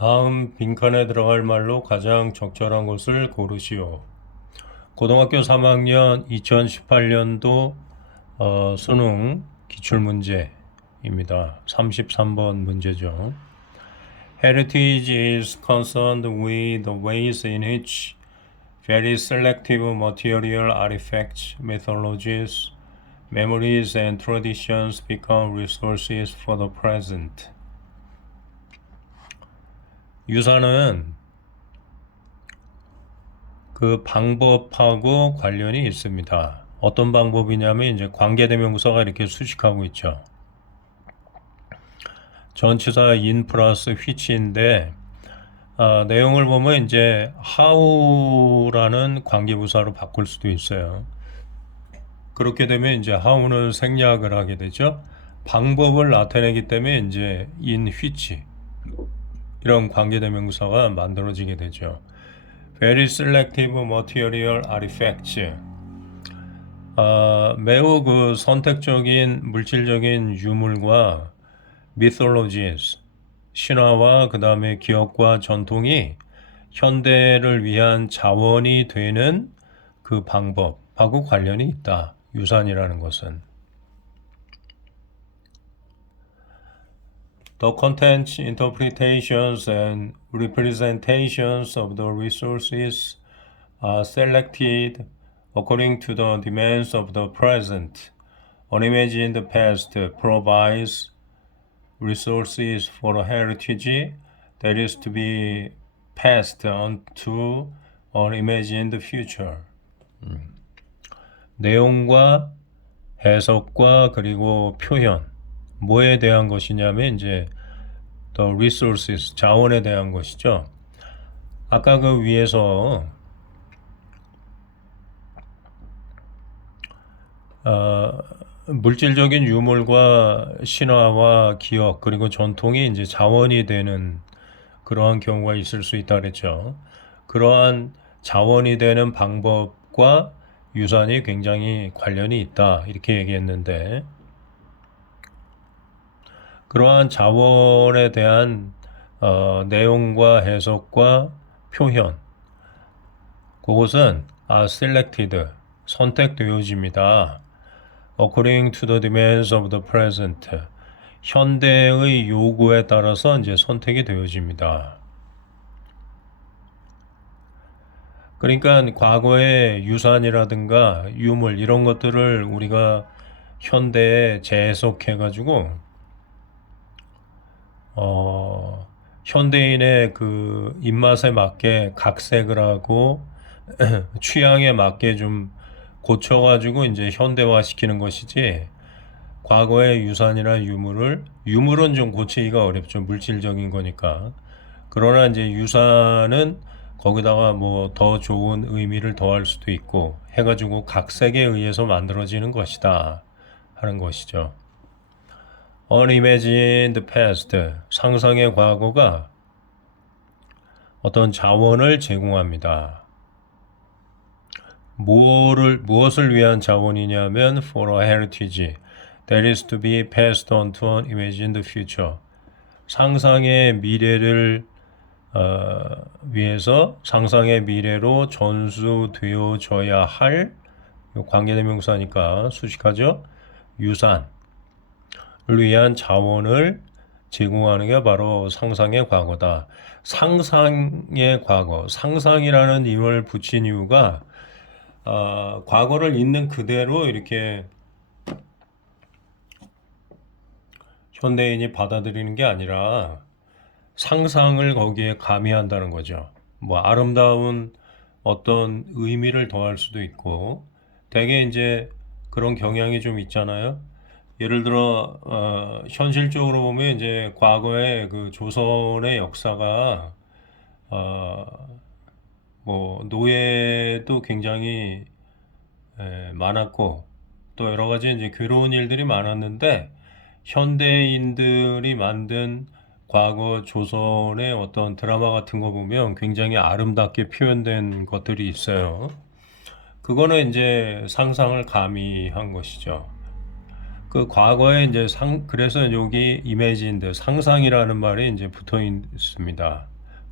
다음 빈칸에 들어갈 말로 가장 적절한 것을 고르시오. 고등학교 3학년 2018년도 수능 기출문제입니다. 33번 문제죠. Heritage is concerned with the ways in which very selective material artifacts, methodologies, memories and traditions become resources for the present. 유산은 그 방법하고 관련이 있습니다. 어떤 방법이냐면 이제 관계대명사가 이렇게 수식하고 있죠. 전치사 in 플러스 which인데 내용을 보면 이제 how라는 관계부사로 바꿀 수도 있어요. 그렇게 되면 이제 how는 생략을 하게 되죠. 방법을 나타내기 때문에 이제 in which 이런 관계대명사가 만들어지게 되죠. Very selective material artifacts. 매우 그 선택적인 물질적인 유물과 mythologies, 신화와 그 다음에 기억과 전통이 현대를 위한 자원이 되는 그 방법하고 관련이 있다. 유산이라는 것은. The contents, interpretations, and representations of the resources are selected according to the demands of the present. Unimagined past provides resources for a heritage that is to be passed on to an imagined future. 내용과 해석과 그리고 표현 뭐에 대한 것이냐면 이제 the resources 자원에 대한 것이죠. 아까 그 위에서 물질적인 유물과 신화와 기억 그리고 전통이 이제 자원이 되는 그러한 경우가 있을 수 있다 그랬죠. 그러한 자원이 되는 방법과 유산이 굉장히 관련이 있다 이렇게 얘기했는데 그러한 자원에 대한 내용과 해석과 표현 그것은 selected 선택되어집니다. According to the demands of the present 현대의 요구에 따라서 이제 선택이 되어집니다. 그러니까 과거의 유산이라든가 유물 이런 것들을 우리가 현대에 재해석해 가지고 현대인의 그 입맛에 맞게 각색을 하고 취향에 맞게 좀 고쳐가지고 이제 현대화 시키는 것이지 과거의 유산이나 유물은 좀 고치기가 어렵죠. 물질적인 거니까. 그러나 이제 유산은 거기다가 뭐 더 좋은 의미를 더할 수도 있고 해가지고 각색에 의해서 만들어지는 것이다 하는 것이죠. Unimagined past, 상상의 과거가 어떤 자원을 제공합니다. 무엇을 위한 자원이냐면 for a heritage that is to be passed on to an imagined future. 상상의 미래를 위해서 상상의 미래로 전수되어져야 할 관계대명사니까 수식하죠. 유산을 위한 자원을 제공하는 게 바로 상상의 과거다. 상상의 과거, 상상이라는 이름을 붙인 이유가 과거를 있는 그대로 이렇게 현대인이 받아들이는 게 아니라 상상을 거기에 가미한다는 거죠. 뭐 아름다운 어떤 의미를 더할 수도 있고 대개 이제 그런 경향이 좀 있잖아요. 예를 들어 현실적으로 보면 이제 과거에 그 조선의 역사가 뭐 노예도 굉장히 많았고 또 여러 가지 이제 괴로운 일들이 많았는데 현대인들이 만든 과거 조선의 어떤 드라마 같은 거 보면 굉장히 아름답게 표현된 것들이 있어요. 그거는 이제 상상을 가미한 것이죠. 그 과거에 이제 그래서 여기 이미지인데 상상이라는 말이 이제 붙어 있습니다.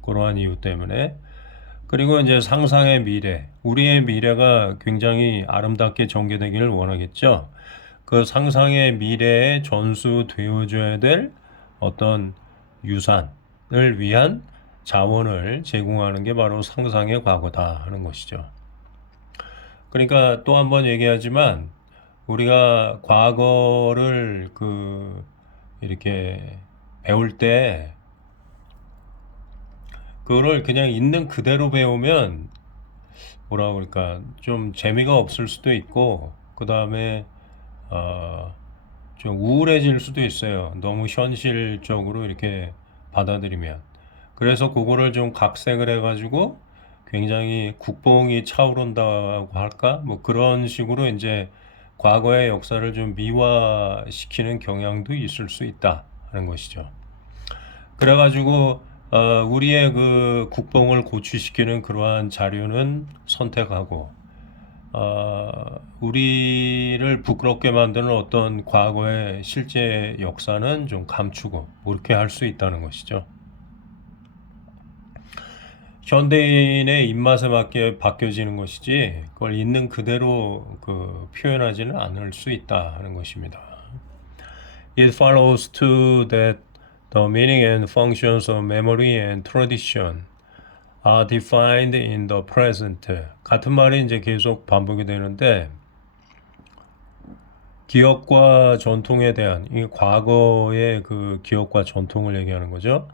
그러한 이유 때문에. 그리고 이제 상상의 미래, 우리의 미래가 굉장히 아름답게 전개되기를 원하겠죠. 그 상상의 미래에 전수되어줘야 될 어떤 유산을 위한 자원을 제공하는 게 바로 상상의 과거다 하는 것이죠. 그러니까 또 한 번 얘기하지만 우리가 과거를 이렇게 배울 때 그거를 그냥 있는 그대로 배우면 뭐라 그럴까 좀 재미가 없을 수도 있고 그 다음에 좀 우울해질 수도 있어요. 너무 현실적으로 이렇게 받아들이면. 그래서 그거를 좀 각색을 해가지고 굉장히 국뽕이 차오른다고 할까? 뭐 그런 식으로 이제 과거의 역사를 좀 미화시키는 경향도 있을 수 있다 하는 것이죠. 그래가지고 우리의 그 국뽕을 고취시키는 그러한 자료는 선택하고 우리를 부끄럽게 만드는 어떤 과거의 실제 역사는 좀 감추고 뭐 이렇게 할 수 있다는 것이죠. 현대인의 입맛에 맞게 바뀌어지는 것이지 그걸 있는 그대로 표현하지는 않을 수 있다 하는 것입니다. It follows too that the meaning and functions of memory and tradition are defined in the present. 같은 말이 이제 계속 반복이 되는데 기억과 전통에 대한 이 과거의 그 기억과 전통을 얘기하는 거죠.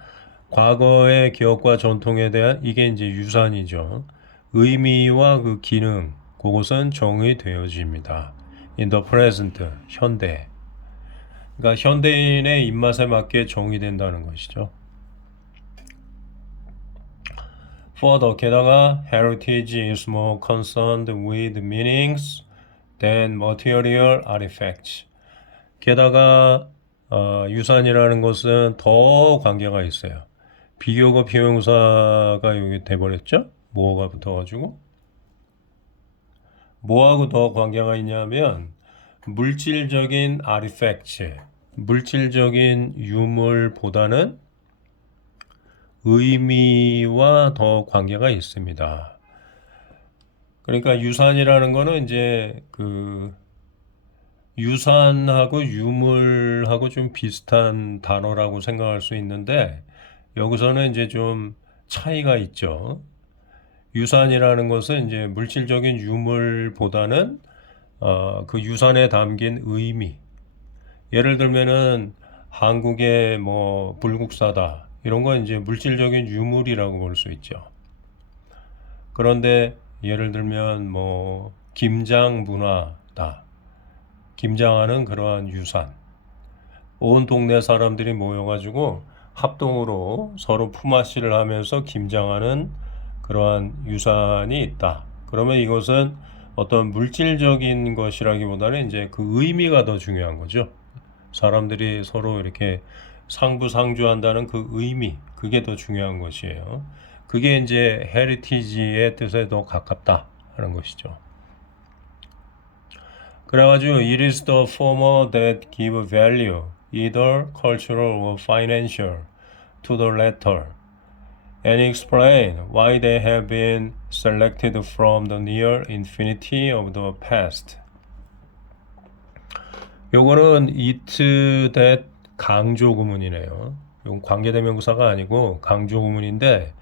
과거의 기억과 전통에 대한 이게 이제 유산이죠. 의미와 그 기능 그것은 정의되어집니다. In the present 현대. 그러니까 현대인의 입맛에 맞게 정의된다는 것이죠. Further, 게다가 heritage is more concerned with meanings than material artifacts. 게다가 유산이라는 것은 더 관계가 있어요. 비교급 형용사가 여기 돼버렸죠? 뭐가 붙어가지고 뭐하고 더 관계가 있냐면 물질적인 artifacts, 물질적인 유물보다는 의미와 더 관계가 있습니다. 그러니까 유산이라는 거는 이제 유산하고 유물하고 좀 비슷한 단어라고 생각할 수 있는데 여기서는 이제 좀 차이가 있죠. 유산이라는 것은 이제 물질적인 유물보다는 그 유산에 담긴 의미. 예를 들면은 한국의 뭐 불국사다 이런 건 이제 물질적인 유물이라고 볼 수 있죠. 그런데 예를 들면 뭐 김장 문화다. 김장하는 그러한 유산. 온 동네 사람들이 모여가지고 합동으로 서로 품앗이를 하면서 김장하는 그러한 유산이 있다. 그러면 이것은 어떤 물질적인 것이라기보다는 이제 그 의미가 더 중요한 거죠. 사람들이 서로 이렇게 상부상조한다는 그 의미, 그게 더 중요한 것이에요. 그게 이제 헤리티지의 뜻에 더 가깝다 하는 것이죠. 그래가지고 it is the former that give value, either cultural or financial, to the latter, and explain why they have been selected from the near infinity of the past. 요거는 it that 강조 구문이네요. 이건 관계대명사가 아니고 강조 구문인데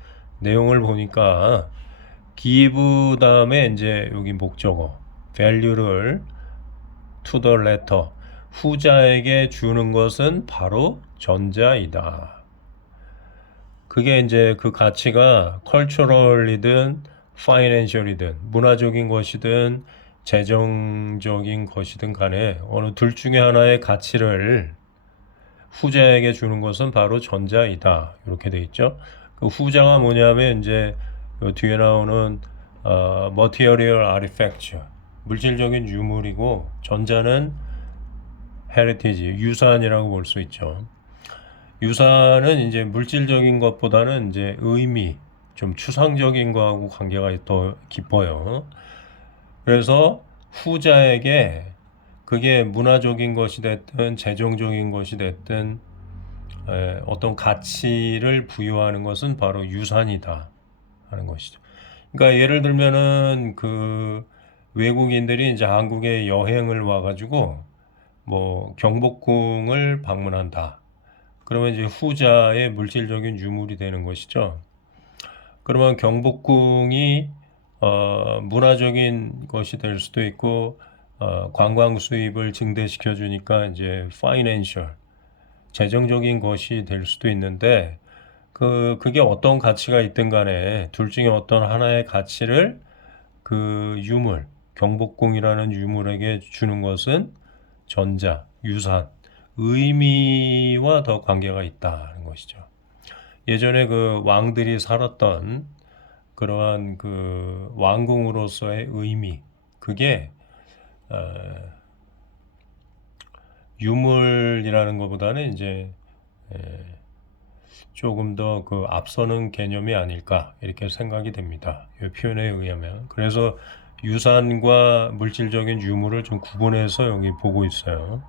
내용을 보니까 give 다음에 이제 여기 목적어 value를 to the latter 후자에게 주는 것은 바로 전자이다. 그게 이제 그 가치가 cultural이든 financial이든 문화적인 것이든 재정적인 것이든 간에 어느 둘 중에 하나의 가치를 후자에게 주는 것은 바로 전자이다. 이렇게 돼 있죠. 그 후자가 뭐냐면 이제 뒤에 나오는 material artifact, 물질적인 유물이고 전자는 heritage, 유산이라고 볼 수 있죠. 유산은 이제 물질적인 것보다는 이제 의미, 좀 추상적인 거하고 관계가 더 깊어요. 그래서 후자에게 그게 문화적인 것이 됐든 재정적인 것이 됐든 어떤 가치를 부여하는 것은 바로 유산이다 하는 것이죠. 그러니까 예를 들면은 그 외국인들이 이제 한국에 여행을 와가지고 뭐 경복궁을 방문한다. 그러면 이제 후자의 물질적인 유물이 되는 것이죠. 그러면 경복궁이 문화적인 것이 될 수도 있고 관광 수입을 증대시켜 주니까 이제 파이낸셜 재정적인 것이 될 수도 있는데 그게 어떤 가치가 있든 간에 둘 중에 어떤 하나의 가치를 그 유물 경복궁이라는 유물에게 주는 것은 전자 유산 의미와 더 관계가 있다는 것이죠. 예전에 그 왕들이 살았던 그러한 그 왕궁으로서의 의미, 그게 유물이라는 것보다는 이제 조금 더 그 앞서는 개념이 아닐까 이렇게 생각이 됩니다. 이 표현에 의하면. 그래서 유산과 물질적인 유물을 좀 구분해서 여기 보고 있어요.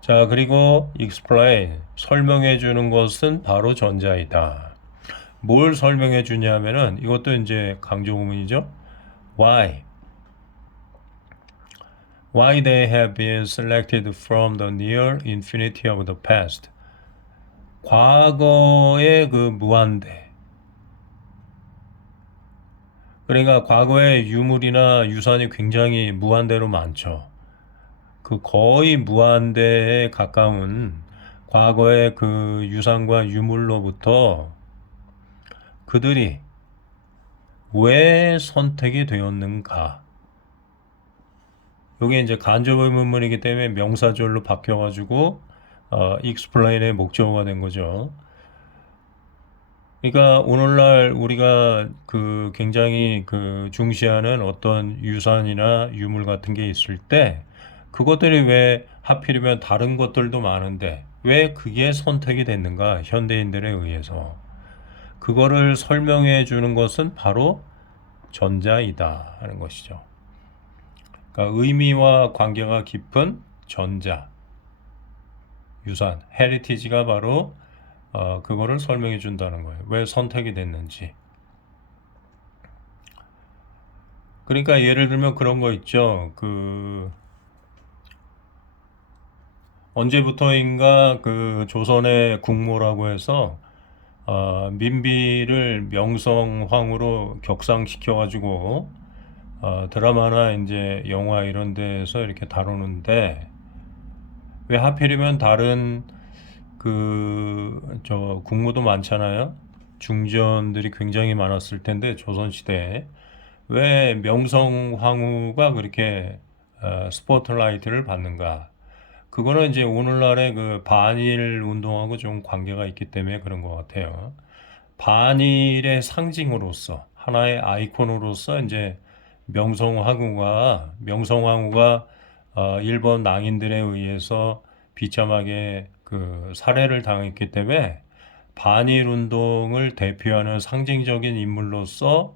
자, 그리고 explain, 설명해 주는 것은 바로 전자이다. 뭘 설명해 주냐면은 이것도 이제 강조구문이죠. Why? Why they have been selected from the near infinity of the past. 과거의 그 무한대. 그러니까 과거의 유물이나 유산이 굉장히 무한대로 많죠. 그 거의 무한대에 가까운 과거의 그 유산과 유물로부터 그들이 왜 선택이 되었는가? 이게 이제 간접 의문문이기 때문에 명사절로 바뀌어가지고 explain의 목적어가 된 거죠. 그러니까 오늘날 우리가 그 굉장히 그 중시하는 어떤 유산이나 유물 같은 게 있을 때 그것들이 왜 하필이면 다른 것들도 많은데 왜 그게 선택이 됐는가? 현대인들에 의해서. 그거를 설명해 주는 것은 바로 전자이다 하는 것이죠. 그러니까 의미와 관계가 깊은 전자, 유산, 헤리티지가 바로 그거를 설명해 준다는 거예요. 왜 선택이 됐는지. 그러니까 예를 들면 그런 거 있죠. 그 언제부터인가 그 조선의 국모라고 해서 민비를 명성황후로 격상시켜가지고 드라마나 이제 영화 이런 데서 이렇게 다루는데 왜 하필이면 다른 그 저 국무도 많잖아요. 중전들이 굉장히 많았을 텐데 조선시대에 왜 명성황후가 그렇게 스포트라이트를 받는가? 그거는 이제 오늘날의 그 반일 운동하고 좀 관계가 있기 때문에 그런 것 같아요. 반일의 상징으로서 하나의 아이콘으로서 이제 명성황후가 일본 낭인들에 의해서 비참하게 그 살해를 당했기 때문에 반일 운동을 대표하는 상징적인 인물로서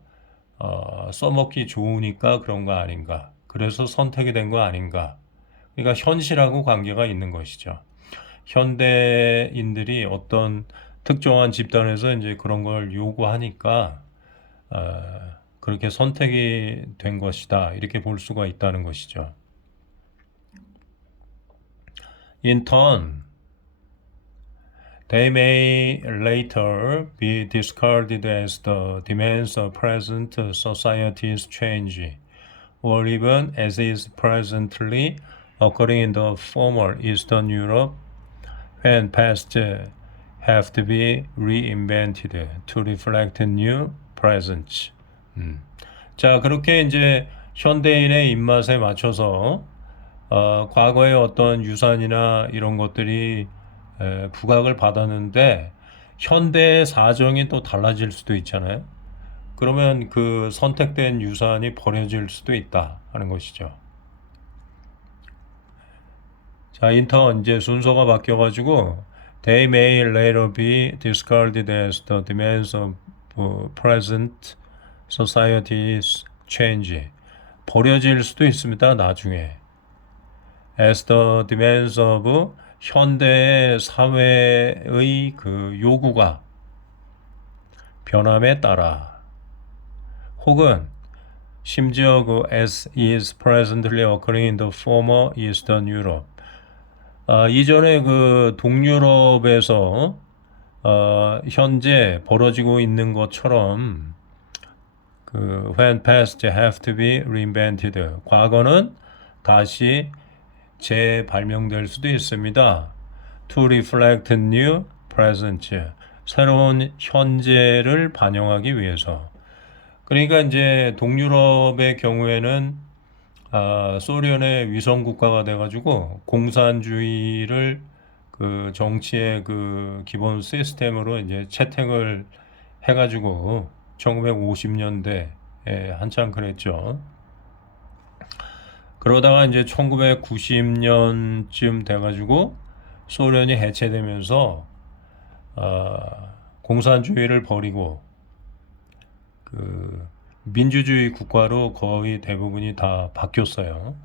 써먹기 좋으니까 그런 거 아닌가. 그래서 선택이 된 거 아닌가. 그러니까 현실하고 관계가 있는 것이죠. 현대인들이 어떤 특정한 집단에서 이제 그런 걸 요구하니까 그렇게 선택이 된 것이다. 이렇게 볼 수가 있다는 것이죠. In turn, they may later be discarded as the demands of present society's change, or even as is presently occurring in the former Eastern Europe, when past have to be reinvented to reflect new presents. 자, 그렇게 이제 현대인의 입맛에 맞춰서 과거의 어떤 유산이나 이런 것들이 부각을 받았는데 현대의 사정이 또 달라질 수도 있잖아요. 그러면 그 선택된 유산이 버려질 수도 있다 하는 것이죠. 자, 인턴 이제 순서가 바뀌어가지고 they may later be discarded as the demands of present society's change. 버려질 수도 있습니다. 나중에. As the demands of 현대 사회의 그 요구가 변함에 따라 혹은 심지어 그 as is presently occurring in the former Eastern Europe. 이전에 그 동유럽에서 현재 벌어지고 있는 것처럼 그 when past have to be reinvented. 과거는 다시 재발명될 수도 있습니다. To reflect new present. 새로운 현재를 반영하기 위해서. 그러니까 이제 동유럽의 경우에는 소련의 위성 국가가 돼가지고 공산주의를 그 정치의 그 기본 시스템으로 이제 채택을 해가지고 1950년대에 한참 그랬죠. 그러다가 이제 1990년쯤 돼가지고 소련이 해체되면서 공산주의를 버리고 그 민주주의 국가로 거의 대부분이 다 바뀌었어요.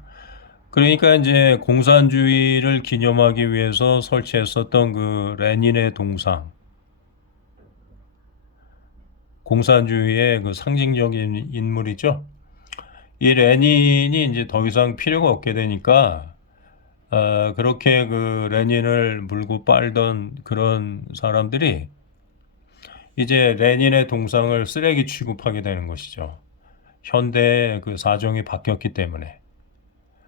그러니까 이제 공산주의를 기념하기 위해서 설치했었던 그 레닌의 동상, 공산주의의 그 상징적인 인물이죠. 이 레닌이 이제 더 이상 필요가 없게 되니까 그렇게 그 레닌을 물고 빨던 그런 사람들이 이제 레닌의 동상을 쓰레기 취급하게 되는 것이죠. 현대의 그 사정이 바뀌었기 때문에.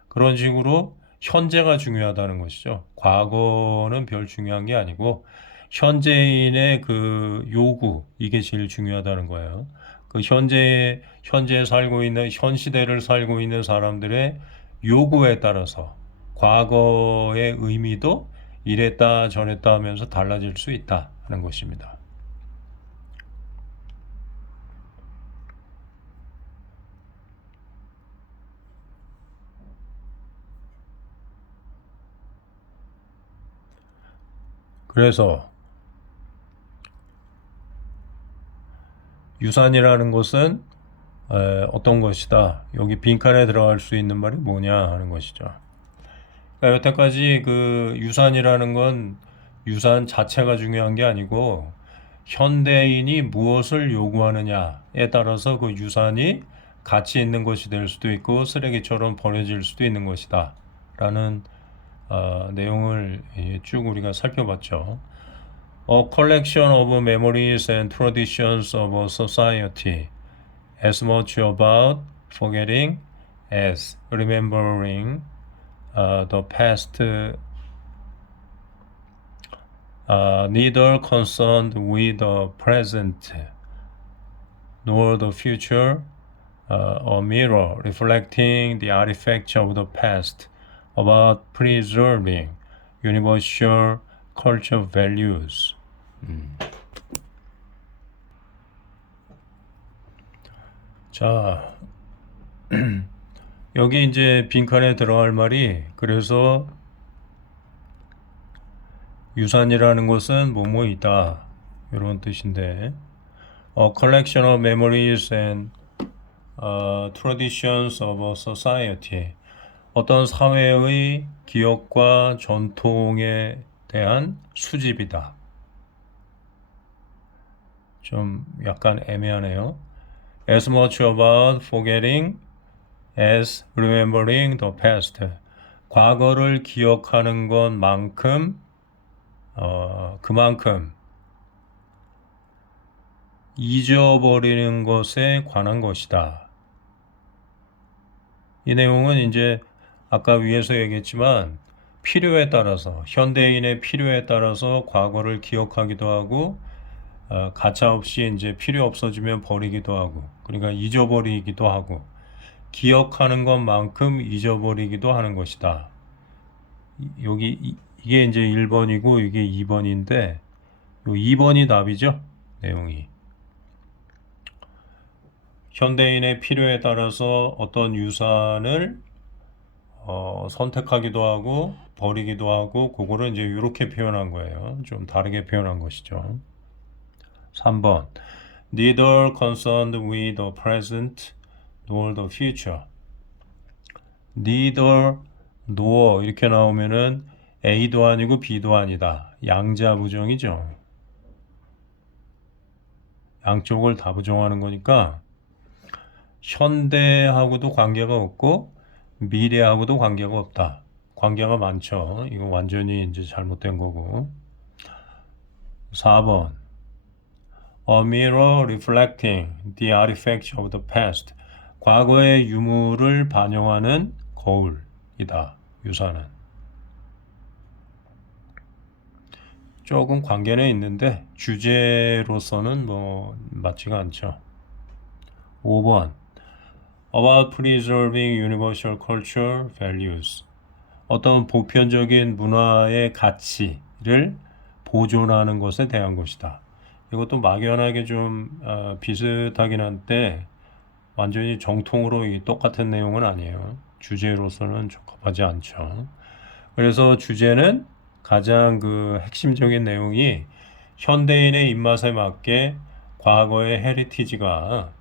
그런 식으로 현재가 중요하다는 것이죠. 과거는 별 중요한 게 아니고 현재인의 그 요구, 이게 제일 중요하다는 거예요. 그 현재에 살고 있는, 현 시대를 살고 있는 사람들의 요구에 따라서 과거의 의미도 이랬다 저랬다 하면서 달라질 수 있다 하는 것입니다. 그래서 유산이라는 것은 어떤 것이다. 여기 빈칸에 들어갈 수 있는 말이 뭐냐 하는 것이죠. 그러니까 여태까지 그 유산이라는 건 유산 자체가 중요한 게 아니고 현대인이 무엇을 요구하느냐에 따라서 그 유산이 가치 있는 것이 될 수도 있고 쓰레기처럼 버려질 수도 있는 것이다. 라는 내용을 쭉 우리가 살펴봤죠. A collection of memories and traditions of a society, as much about forgetting as remembering the past, neither concerned with the present nor the future, a mirror reflecting the artifacts of the past, about preserving universal culture values. 자, 여기 이제 빈칸에 들어갈 말이 그래서 유산이라는 것은 뭐뭐이다 이런 뜻인데 A collection of memories and traditions of a society 어떤 사회의 기억과 전통에 대한 수집이다. 좀 약간 애매하네요. As much about forgetting as remembering the past. 과거를 기억하는 것만큼 그만큼 잊어버리는 것에 관한 것이다. 이 내용은 이제 아까 위에서 얘기했지만 필요에 따라서 현대인의 필요에 따라서 과거를 기억하기도 하고 가차없이 이제 필요 없어지면 버리기도 하고 그러니까 잊어버리기도 하고 기억하는 것만큼 잊어버리기도 하는 것이다. 여기 이게 이제 1번이고 이게 2번인데 요 2번이 답이죠. 내용이. 현대인의 필요에 따라서 어떤 유산을 선택하기도 하고 버리기도 하고 그거를 이제 이렇게 표현한 거예요. 좀 다르게 표현한 것이죠. 3번 Neither concerned with the present nor the future. Neither nor 이렇게 나오면은 A도 아니고 B도 아니다. 양자 부정이죠. 양쪽을 다 부정하는 거니까 현대하고도 관계가 없고 미래하고도 관계가 없다. 관계가 많죠. 이거 완전히 이제 잘못된 거고. 4번. A mirror reflecting the artifacts of the past. 과거의 유물을 반영하는 거울이다. 유사는. 조금 관계는 있는데 주제로서는 뭐 맞지가 않죠. 5번. About preserving universal culture values. 어떤 보편적인 문화의 가치를 보존하는 것에 대한 것이다. 이것도 막연하게 좀 비슷하긴 한데 완전히 정통으로 똑같은 내용은 아니에요. 주제로서는 적합하지 않죠. 그래서 주제는 가장 그 핵심적인 내용이 현대인의 입맛에 맞게 과거의 헤리티지가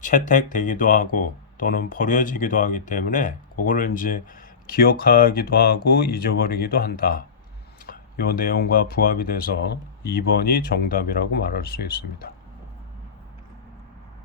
채택되기도 하고 또는 버려지기도 하기 때문에 그거를 이제 기억하기도 하고 잊어버리기도 한다. 이 내용과 부합이 돼서 2번이 정답이라고 말할 수 있습니다.